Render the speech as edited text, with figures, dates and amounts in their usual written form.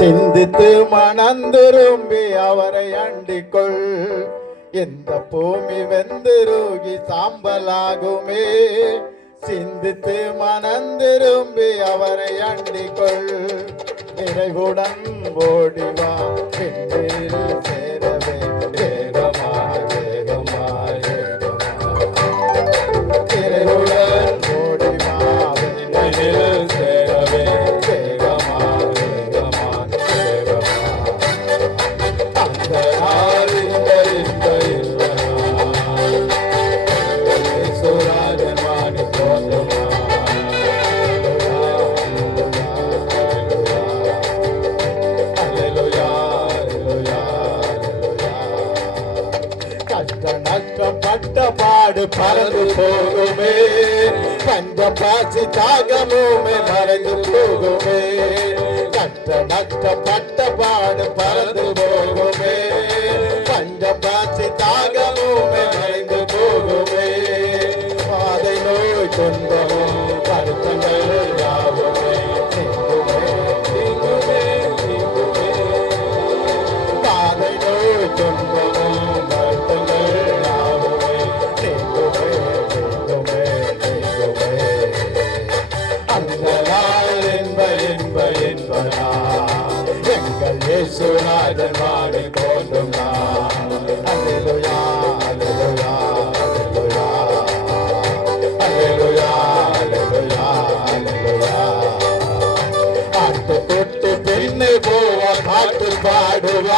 சிந்தித்து மனந்திரும்பி அவரை அண்டிக்கொள். இந்த பூமி வெந்துருகி சாம்பலாகுமே. சிந்தித்து மனந்திரும்பி அவரை அண்டிக்கொள். நிறைவுடன் ஓடிவா பின்னில் சேரவே. வேகமாய் வேகமாய் வேகமாய் நிறைவுடன் ஓடிவா பின்னில் சேரவே. வேகமாய் வேகமாய் வேகமாய் அந்த நாள் இந்த சுராஜன் மாணி போதுமா. கஷ்டப்பட்ட பாடு பறந்து போகுமே. பஞ்சம் பாசி தாகமுமே மறைந்து போகுமே. கஷ்டப்பட்ட பாடு பறந்து போகுமே. பஞ்சம் பாசி தாகமுமே மறைந்து போகுமே. பாதை நோய் துன்பமும் வருத்தங்கள் யாவுமே நீங்குமே நீங்குமே நீங்குமே. பாதை நோய் துன்பமும் எங்கள் இயேசுநாதன் வாழை போன்றும் அல்லேலூயா அல்லேலூயா அல்லேலூயா அல்லேலூயா அல்லேலூயா. ஆட்டு கொட்டு பெண்ணை போவா பாட்டு பாடுவா.